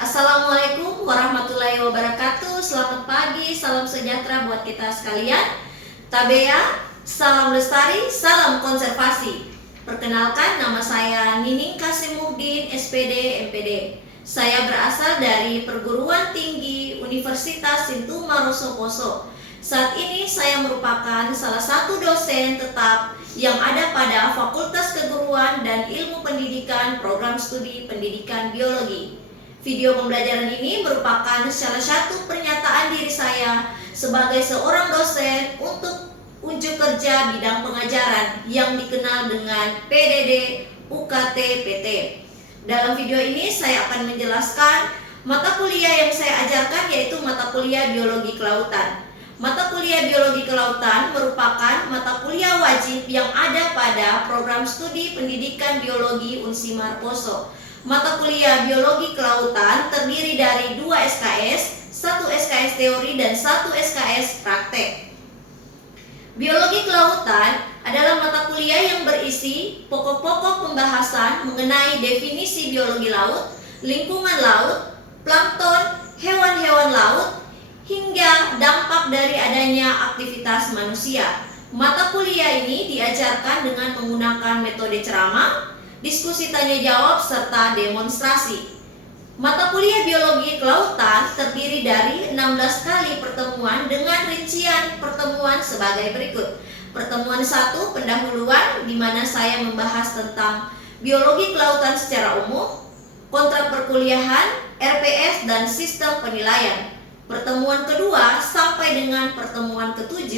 Assalamualaikum warahmatullahi wabarakatuh. Selamat pagi, salam sejahtera buat kita sekalian. Tabea, salam lestari, salam konservasi. Perkenalkan, nama saya Nining Kasimuddin, SPD, MPD. Saya berasal dari Perguruan Tinggi Universitas Sintu Maroso Poso. Saat ini saya merupakan salah satu dosen tetap yang ada pada Fakultas Keguruan dan Ilmu Pendidikan Program Studi Pendidikan Biologi. Video pembelajaran ini merupakan salah satu pernyataan diri saya sebagai seorang dosen untuk unjuk kerja bidang pengajaran yang dikenal dengan PDD UKT PT. Dalam video ini saya akan menjelaskan mata kuliah yang saya ajarkan, yaitu mata kuliah Biologi Kelautan. Mata kuliah Biologi Kelautan merupakan mata kuliah wajib yang ada pada Program Studi Pendidikan Biologi Unsimar Poso. Mata kuliah Biologi Kelautan terdiri dari 2 SKS, 1 SKS teori dan 1 SKS praktek. Biologi Kelautan adalah mata kuliah yang berisi pokok-pokok pembahasan mengenai definisi biologi laut, lingkungan laut, plankton, hewan-hewan laut, hingga dampak dari adanya aktivitas manusia. Mata kuliah ini diajarkan dengan menggunakan metode ceramah, diskusi tanya jawab, serta demonstrasi. Mata kuliah Biologi Kelautan terdiri dari 16 kali pertemuan dengan rincian pertemuan sebagai berikut. Pertemuan 1, pendahuluan, di mana saya membahas tentang biologi kelautan secara umum, kontrak perkuliahan, RPS, dan sistem penilaian. Pertemuan kedua sampai dengan pertemuan ke-7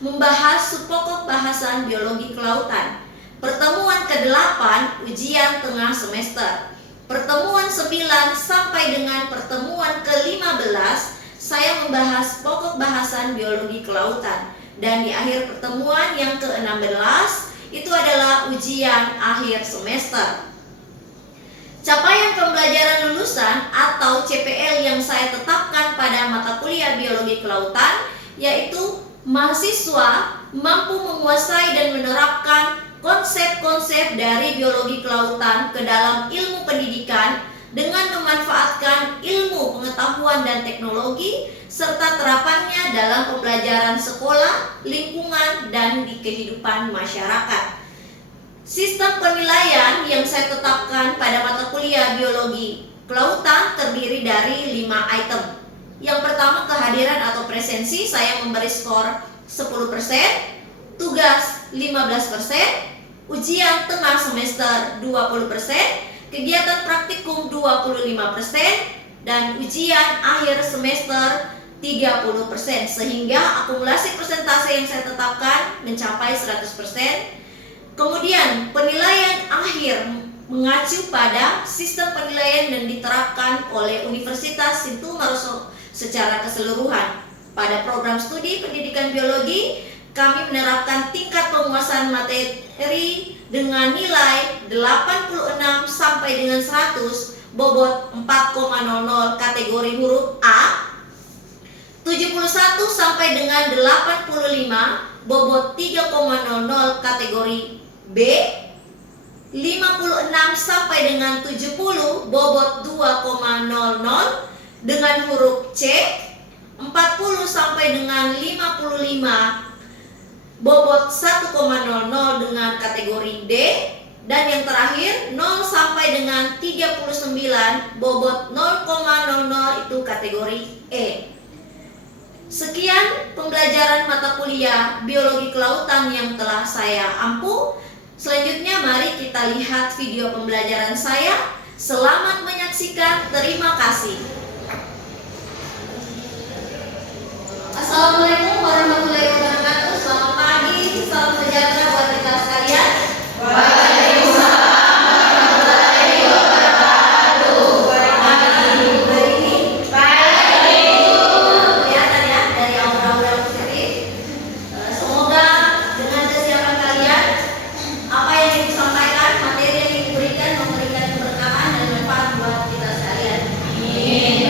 membahas subpokok bahasan biologi kelautan. Pertemuan ke-8 ujian tengah semester. Pertemuan 9 sampai dengan pertemuan ke-15 saya membahas pokok bahasan biologi kelautan. Dan di akhir pertemuan yang ke-16 itu adalah ujian akhir semester. Capaian pembelajaran lulusan atau CPL yang saya tetapkan pada mata kuliah Biologi Kelautan yaitu mahasiswa mampu menguasai dan menerapkan konsep-konsep dari biologi kelautan ke dalam ilmu pendidikan dengan memanfaatkan ilmu pengetahuan dan teknologi serta terapannya dalam pembelajaran sekolah, lingkungan, dan di kehidupan masyarakat. Sistem penilaian yang saya tetapkan pada mata kuliah Biologi Kelautan terdiri dari 5 item. Yang pertama, kehadiran atau presensi, saya memberi skor 10%, tugas 15%, ujian tengah semester 20%, kegiatan praktikum 25%, dan ujian akhir semester 30%, sehingga akumulasi persentase yang saya tetapkan mencapai 100%. Kemudian penilaian akhir mengacu pada sistem penilaian yang diterapkan oleh Universitas Sintu Maroso secara keseluruhan. Pada program studi pendidikan biologi, kami menerapkan tingkat penguasaan materi dengan nilai 86 sampai dengan 100, bobot 4,00 kategori huruf A, 71 sampai dengan 85, bobot 3,00 kategori B, 56 sampai dengan 70, bobot 2,00 dengan huruf C, 40 sampai dengan 55, bobot 1,00 dengan kategori D, dan yang terakhir 0 sampai dengan 39, bobot 0,00 itu kategori E. Sekian pembelajaran mata kuliah Biologi Kelautan yang telah saya ampu. Selanjutnya mari kita lihat video pembelajaran saya. Selamat menyaksikan, terima kasih. Assalamualaikum warahmatullahi wabarakatuh. Selamat pagi, salam sejahtera buat kita sekalian. Waalaikumsalam warahmatullahi wabarakatuh. Hari ini kelihatan ya dari aura-aura positif. Semoga dengan kesiapan kalian, apa yang disampaikan, materi yang diberikan memberikan keberkahan dan manfaat buat kita sekalian. Amin.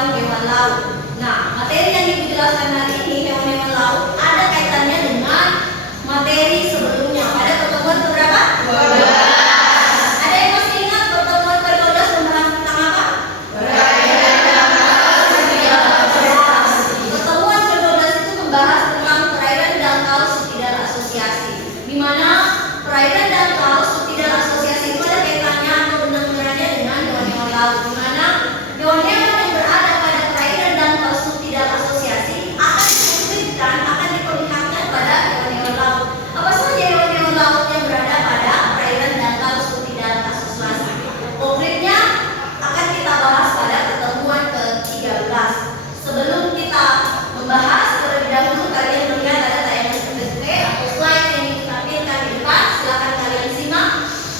hewan-hewan laut. Nah, materi yang dijelaskan hari ini, hewan-hewan laut, ada kaitannya dengan materi sebelumnya. Pada pertemuan keberapa? 12. Ada yang masih ingat pertemuan ke-12 membahas tentang apa? Pertemuan ke-12 itu membahas tentang perairan dangkal subtidal asosiasi, di mana perairan dangkal subtidal asosiasi itu ada kaitannya atau benang-benangnya dengan hewan-hewan laut, di mana hewan-hewan yang berada pada perairan dangkal subtidal asosiasi akan dikonflikkan, akan diperlihatkan pada hewan-hewan laut. Apa saja hewan-hewan laut yang berada pada perairan dangkal subtidal asosiasi? Konkretnya akan kita bahas pada pertemuan ke-13. Sebelum kita membahas, terlebih dahulu kalian melihat ada tayangan PPT atau slide yang ditampilkan di depan. Silakan kalian simak.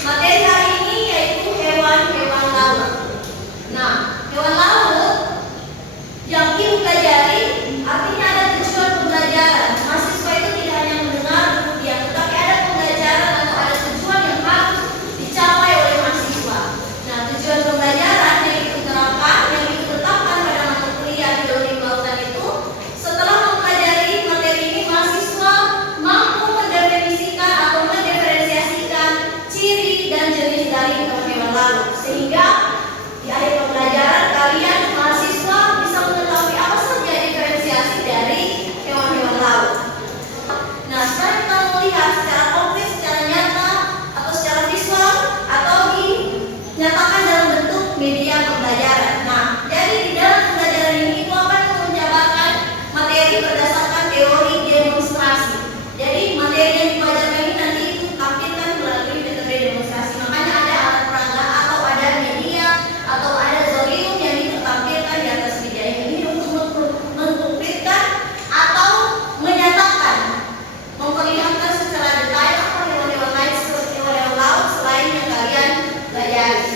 Materi hari ini yaitu hewan-hewan laut. Nah, hewan laut yang ibu pelajari artinya ada tujuan pembelajaran. Mahasiswa itu tidak hanya mendengar kemudian, tetapi ada pembelajaran atau ada tujuan yang harus dicapai oleh mahasiswa. Nah, tujuan pembelajaran yang diterapkan, yang ditetapkan pada mata kuliah biologi kelautan itu, setelah mempelajari materi ini, mahasiswa mampu mendefinisikan atau mendiferensiasikan ciri dan jenis dari hewan-hewan laut, sehingga di akhir pembelajaran kalian mahasiswa bisa mengetahui apa saja diferensiasi dari hewan-hewan laut. Nah, sekarang kita melihat secara konkret, secara nyata, atau secara visual, atau dinyatakan dalam bentuk media pembelajaran. Nah, jadi di dalam pembelajaran ini itu akan menjabarkan materi berdasarkan teori demonstrasi. Jadi materi yang dipelajari ini nanti itu tampilkan melalui metode demonstrasi. Makanya ada alat peraga atau ada media atau ada zolium yang ditampilkan di atas media ini untuk mengkonkretkan atau menyatakan, memperlihatkan secara detail apa hewan-hewan lain seperti hewan-hewan laut selain yang kalian pelajari.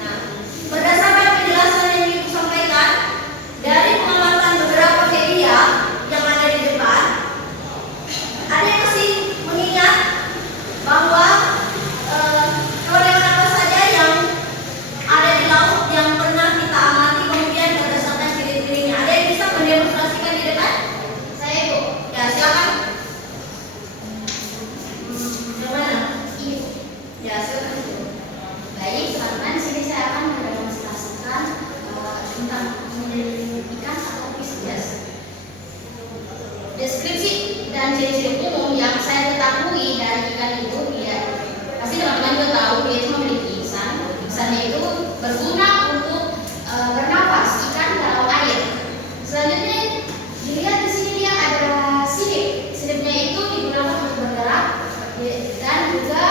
Nah, berdasarkan penjelasan yang ibu sampaikan dari pengamatan beberapa media yang ada di depan, ada yang masih mengingat bahwa hewan-hewan apa saja yang ada di laut yang pernah kita amati kemudian berdasarkan ciri-cirinya. Ada yang bisa mendemonstrasikan di depan? Saya, Bu. Ya, silakan. Yang mana? Ibu. Ya, silakan, Bu. Baik, teman-teman, di sini saya akan mendemonstrasikan tentang menjadi ikan atau fishes. Deskripsi dan ciri-ciri umum yang saya ketahui dari ikan itu, ya pasti teman-teman juga tahu dia itu memiliki lisan. Lisannya itu berguna untuk bernafas ikan dalam air. Selanjutnya dilihat di sini dia ada sirip. Siripnya itu digunakan untuk bergerak dan juga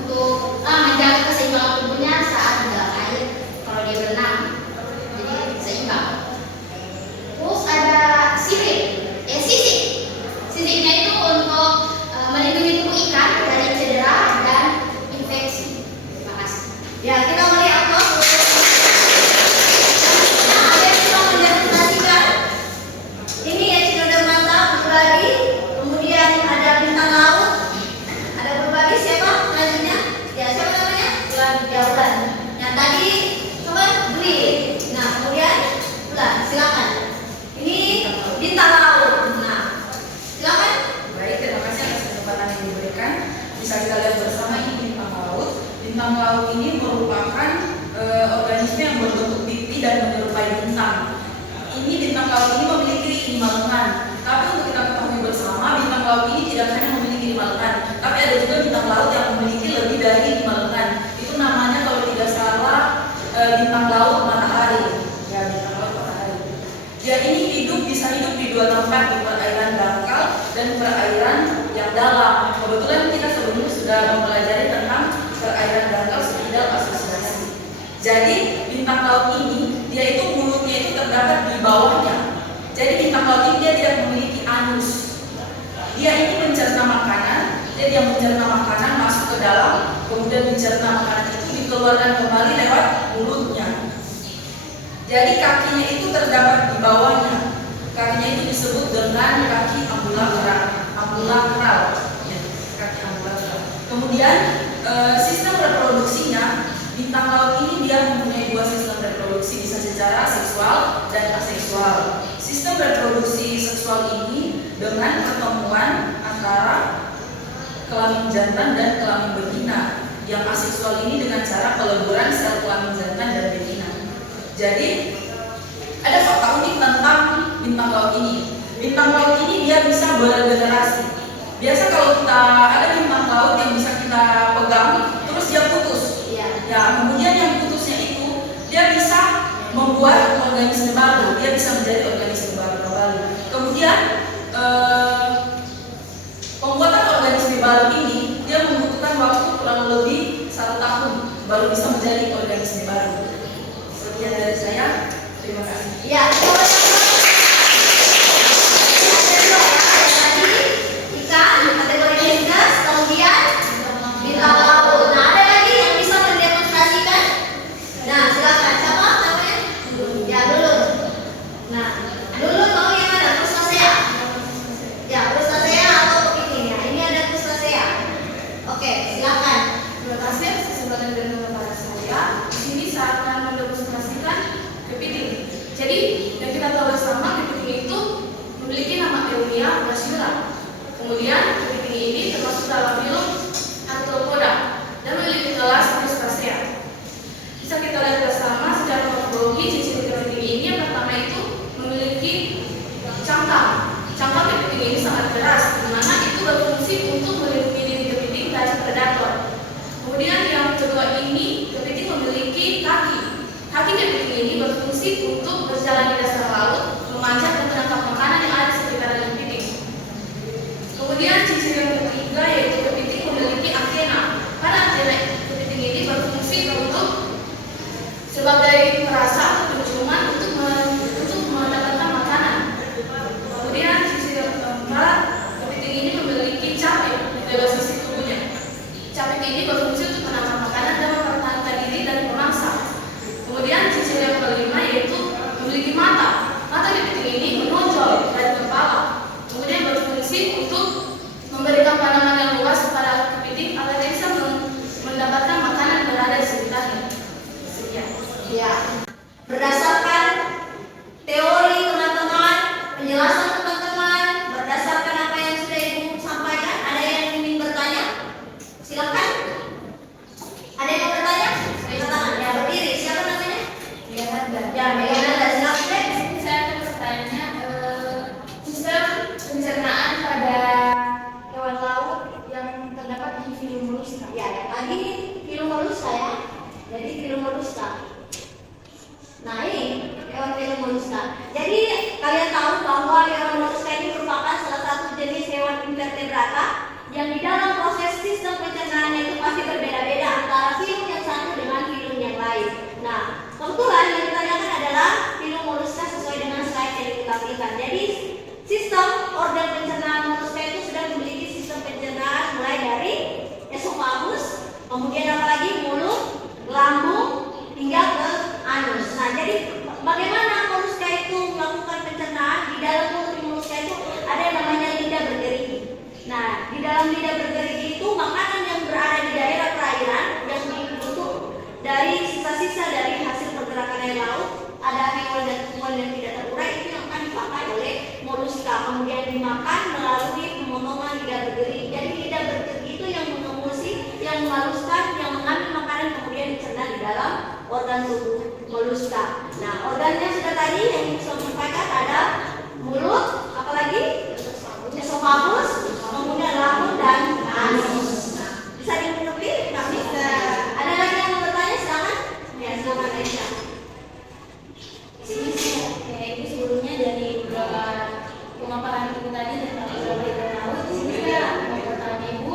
untuk menjaga keseimbangan tubuhnya saat di dalam air kalau dia berenang, jadi seimbang. Terus ada sisik. Sisiknya itu untuk melindungi tubuh ikan dari cedera dan infeksi. Terima kasih. Ya, kita melihat apa? Nah, ada yang bisa mendemonstrasikan. Ini ya Cinodermata berbagi, kemudian ada bintang laut, ada berbagi. Siapa selanjutnya? Ya, siapa namanya? Bulan. Ya, Bulan. Yang tadi coba beli. Nah, kemudian Bulan, silakan. Ini bintang laut. Nah, silakan. Baik, terima kasih atas kesempatan yang diberikan. Bisa kita lihat bersama ini bintang laut. Bintang laut ini merupakan organisme yang berbentuk pipi dan menyerupai bintang. Ini bintang laut ini memiliki 5 lengan. Tapi untuk kita ketahui bersama, bintang laut ini tidak hanya memiliki 5 lengan, tapi ada juga bintang laut yang memiliki lebih dari 5 lengan. Itu namanya kalau tidak salah bintang laut matahari. Ya, bintang laut matahari. Dia ini bisa hidup di 2 tempat, di perairan dangkal dan perairan yang dalam. Kebetulan kita sebelumnya sudah mempelajari tentang perairan dangkal subtidal asosiasi. Jadi bintang laut ini dia itu mulutnya itu terdapat di bawahnya. Jadi bintang laut ini dia tidak memiliki anus. Dia ini mencerna makanan. Jadi dia mencerna makanan masuk ke dalam, kemudian mencerna makanan itu dikeluarkan kembali lewat mulutnya. Jadi kakinya itu terdapat di bawahnya. Kakinya itu disebut dengan kaki ambulakral. Ya, kaki ambulakral. Kemudian sistem reproduksinya, bintang laut ini dia mempunyai 2 sistem reproduksi, bisa secara seksual aseksual ini dengan pertemuan antara kelamin jantan dan kelamin betina. Yang aseksual ini dengan cara peleburan sel kelamin jantan dan betina. Jadi ada fakta unik tentang bintang laut ini. Bintang laut ini dia bisa beregenerasi. Biasa kalau kita ada bintang laut yang bisa kita pegang, terus dia putus. Ya, kemudian yang putusnya itu dia bisa membuat organisme baru, dia bisa menjadi organisme baru kembali. Kemudian pembuatan organisme baru ini dia membutuhkan waktu kurang lebih 1 tahun baru bisa menjadi organisme baru. Sekian dari saya, terima kasih. Ya, ikan kategori gas, kemudian bintang laut. Nah, ada lagi yang bisa mendemonstrasikan? Nah, silakan. Siapa namanya? Ya, dulu. Nah, dulu mau yang mana? Crustacea. Ya, Crustacea atau kepiting ya. Ini ada Crustacea. Oke, silakan. Terima kasih atas kesempatan dan kepada saya. Di sini saya akan mendemonstrasikan kepiting. Jadi yang kita tahu bersama, kepiting itu memiliki nama ilmiah Brachyura. Kemudian kepiting ini termasuk dalam film Arthropoda dan memiliki kelas Crustacea. Bisa kita lihat bersama secara morfologi ciri-ciri kepiting ini. Yang pertama itu memiliki cangkang. Cangkang kepiting ini sangat keras, di mana itu berfungsi untuk melindungi diri kepiting dari predator. Kemudian yang kedua ini, kepiting memiliki kaki. Kaki kepiting ini berfungsi untuk berjalan di dasar laut, memanjat dan menangkap makanan yang ada di sekitar kepiting. Kemudian ciri yang ketiga yaitu kepiting memiliki antena. Pada antena kepiting ini berfungsi untuk sebagai perasa atau penciuman untuk mendapatkan makanan. Kemudian ciri yang keempat, kepiting ini memiliki capit di dalam sisi tubuhnya. Capit ini berfungsi untuk menangkap makanan dan mempertahankan diri dari pemangsa. Kemudian ciri yang kelima yaitu memiliki mata. Mata kepiting ini menonjol dari kepala. Kemudian berfungsi untuk memberikan pandangan yang luas kepada kepiting agar dia bisa mendapatkan makanan yang berada di sekitarnya. Sekian. Ya. Berdasarkan teori teman-teman, penjelasan teman-teman, berdasarkan apa yang sudah Ibu sampaikan, ada yang ingin bertanya? Silakan. Ada yang mau bertanya? Angkat tangan. Ya, berdiri. Siapa namanya? Ya, Megananda. Silakan. Saya akan bertanya sistem pencernaan pada hewan laut yang terdapat di film Mollusca. Ya, yang tadi film Mollusca ya. Jadi film Mollusca. Nah, ini hewan film Mollusca. Jadi kalian tahu bahwa hewan Mollusca ini merupakan salah satu jenis hewan invertebrata yang di dalam proses sistem pencernaannya itu pasti berbeda-beda antara film yang satu dengan film yang lain. Nah, kebetulan yang ditanyakan adalah film Mollusca sesuai dengan slide yang ditampilkan. Jadi sistem organ pencernaan Mollusca itu sudah memiliki sistem pencernaan mulai dari esofagus, kemudian apalagi mulut, lambung, hingga ke anus. Nah, jadi bagaimana Mollusca itu melakukan pencernaan? Di dalam mulut Mollusca itu ada yang namanya lidah bergerigi. Nah, di dalam lidah bergerigi itu makanan yang berada di daerah perairan yang dibentuk dari sisa-sisa dari hasil pergerakan air laut, ada hewan dan tumbuhan yang tidak terurai itu yang akan dipakai oleh Mollusca, kemudian dimakan melalui pemotongan lidah bergerigi. Jadi lidah bergerigi itu yang mengemulsi, yang menghaluskan, yang mengambil makanan kemudian dicerna di dalam organ tubuh Mollusca. Nah, organnya sudah tadi yang saya sampaikan ada mulut, apalagi esofagus, kemudian lambung dan anus. Bisa dipenuhi kami? Ada lagi yang mau bertanya? Silakan. Ya, silakan Aisyah. Ini sebelumnya dari beberapa pemaparan ibu tadi tentang ikan laut. Di sini saya mau bertanya ibu,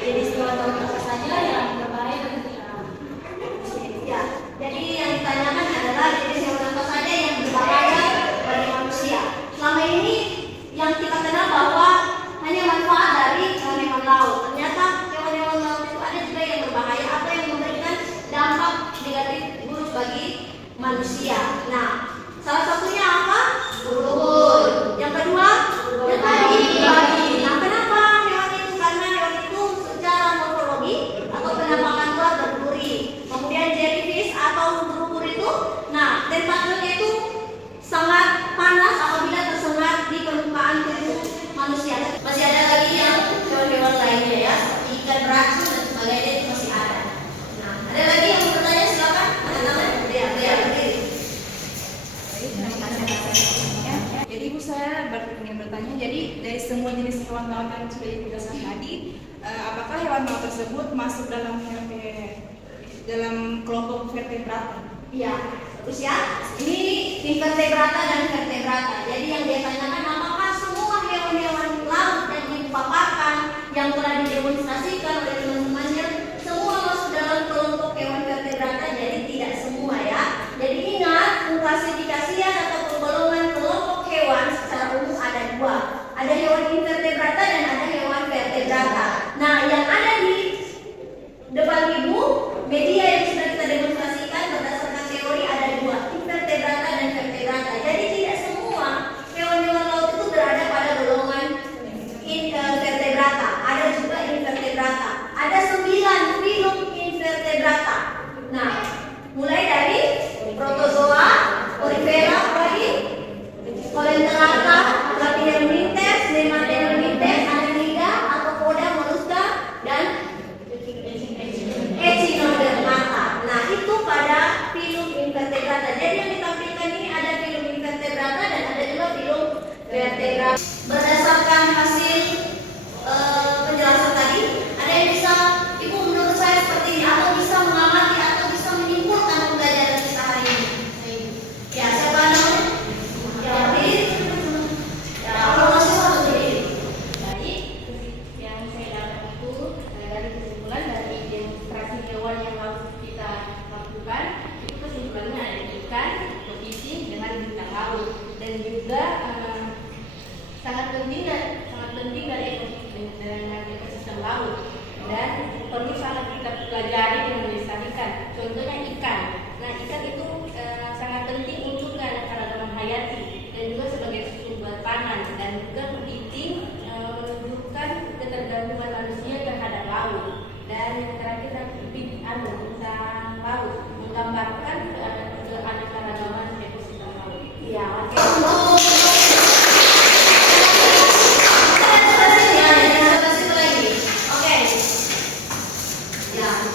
jenis hewan apa saja yang berbahaya bagi kita? Ya, jadi yang ditanyakan adalah jenis hewan apa saja yang berbahaya bagi manusia. Selama ini yang kita kenal bahwa hanya manfaat dari hewan laut. Ternyata hewan-hewan laut itu ada juga yang berbahaya atau yang memberikan dampak negatif buruk bagi manusia. Nah, salah satunya apa? Ubur. Yang kedua, yang tadi babi. Nah, kenapa hewan itu? Karena hewan itu secara morfologi atau penampakan luar berduri. Kemudian jellyfish atau ubur-ubur itu, nah temperaturnya itu sangat panas apabila tersengat di manusia. Masih ada lagi yang hewan-hewan lainnya ya, seperti ikan beracun dan sebagainya itu masih ada. Nah, ada lagi yang bertanya, silakan. Ada tangan? Ya, berdiri. Jadi Bu, saya ingin bertanya, jadi dari semua jenis hewan laut yang sudah dibahas tadi, apakah hewan laut tersebut masuk dalam kelompok vertebrata? Iya, terus ya, ini invertebrata dan vertebrata. Jadi yang dia tanyakan, apakah semua hewan-hewan laut yang dipaparkan, yang telah didemonstrasikan oleh teman-temannya, semua masuk dalam kelompok hewan vertebrata? Jadi tidak semua ya. Jadi ingat, klasifikasian atau penggolongan kelompok hewan secara umum ada dua. Ada hewan invertebrata dan ada hewan vertebrata. Nah, yang ada di depan ibu, media yang sudah kita demonstrasikan berdasarkan teori ada dua, invertebrata dan vertebrata. Jadi tidak semua hewan-hewan laut itu berada pada golongan vertebrata. Ada juga invertebrata. Ada 9 filum invertebrata. Nah, mulai dari protozoa, porifera, coleontolata, Platyhelminthes, Nematelmintes, Annelida, Arthropoda, Mollusca, dan Echinodermata. Nah, itu pada filum invertebrata. Jadi yang ditampilkan ini ada filum invertebrata dan ada juga filum vertebrata. Berdasarkan hasil penjelasan tadi, ada yang bisa, Ibu menurut saya seperti ini, atau bisa mengamati atau bisa menyimpulkan pembelajaran kita hari ini. Ya, siapa namanya? Ya, ya, promosi satu diri. Baik, yang saya dapat itu dari kesimpulan dari demonstrasi hewan yang harus kita lakukan, itu kesimpulannya ada ikan, kepiting dengan bintang laut, dan juga sangat penting dari ekosistem laut, dan perlu sangat kita pelajari dan melestarikan. Contohnya ikan. Nah, ikan itu sangat penting untuk keanekaragaman hayati dan juga sebagai sumber pangan, dan juga kepiting menunjukkan ketergantungan manusia terhadap laut, dan yang terakhir bintang laut menggambarkan keanekaragaman ekosistem laut. Ya, oke.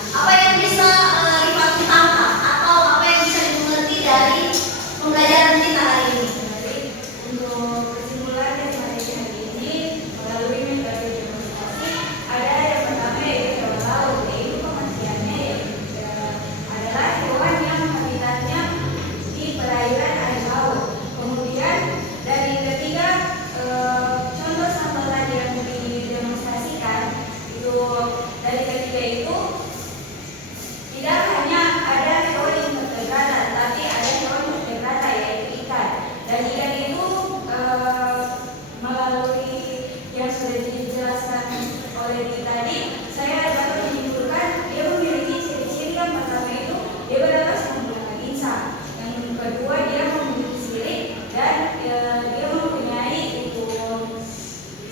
Apa yang bisa Rifat tangkap atau apa yang bisa dimengerti dari pembelajaran kita hari ini? Untuk kesimpulan yang hari ini melalui metode demonstrasi, ada yang pertama yaitu hewan laut, yaitu pengertiannya adalah hewan yang habitatnya di perairan air laut. Kemudian dari ketiga contoh sampel tadi yang didemonstrasikan itu, dari ketiga itu tidak hanya ada hewan invertebrata, tapi ada hewan vertebrata yaitu ikan. Dan ikan itu melalui yang sudah dijelaskan oleh Dwi tadi, saya dapat menyimpulkan dia memiliki ciri-ciri. Yang pertama itu dia bernapas menggunakan insang. Yang kedua dia memiliki sirip dan dia mempunyai itu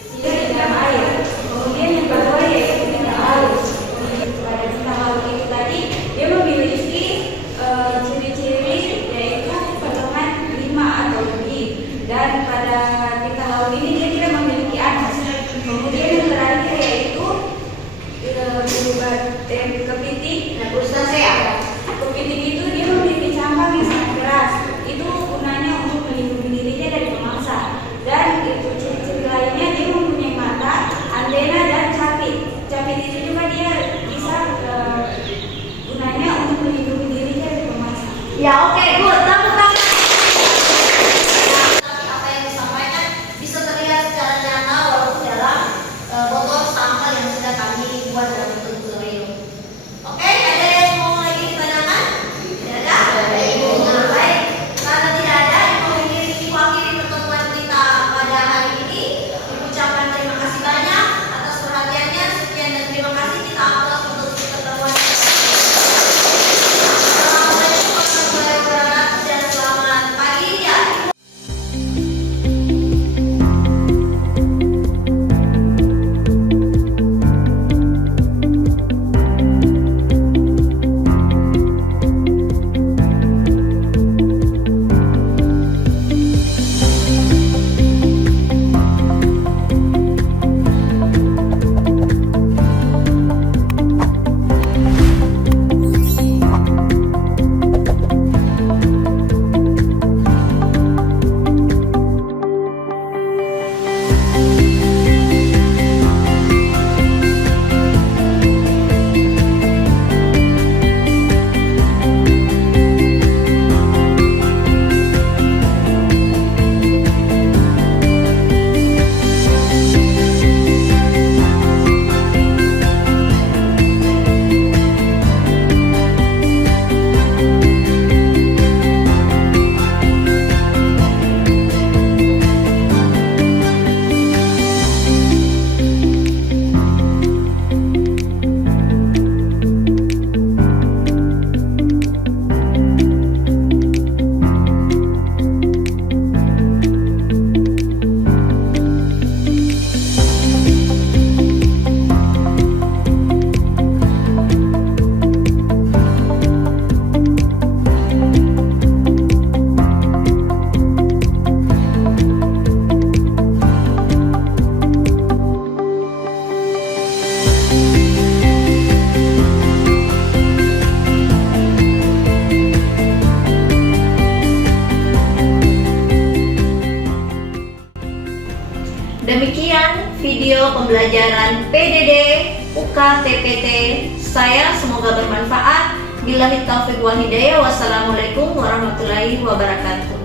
sirip di dalam air. Kemudian yang kedua yaitu bintang laut. Pada bintang laut itu tadi dia memiliki ciri-ciri yaitu potongan 5 atau lebih, dan pada bintang laut ini dia tidak memiliki anas. Kemudian yang terakhir yaitu kepiting. Nah, Ustazah, Kepiting itu dia memiliki cangkang yang sangat keras. Itu gunanya untuk melindungi dirinya dari pemangsa. Dan itu ciri-ciri lainnya dia mempunyai mata, antena, dan capit. Capit itu juga dia bisa gunanya untuk melindungi dirinya dari pemangsa. ya oke, good. Tepuk tangan. Tapi apa yang disampaikan bisa terlihat secara nyata walaupun dalam botol sampel yang sudah kami buat dalam bentuk tutorial. Oke, ada yang mau lagi ditanyakan? Tidak ada? Nah, baik. Karena tidak ada yang mau mengakhiri pertemuan kita pada hari ini, ucapkan terima kasih banyak atas perhatiannya. Sekian dan terima kasih. Kita akan menutup pertemuan. Assalamualaikum warahmatullahi wabarakatuh. video pembelajaran PDD UKTPT saya, semoga bermanfaat. Billahi taufiq wal hidayah. Wassalamualaikum warahmatullahi wabarakatuh.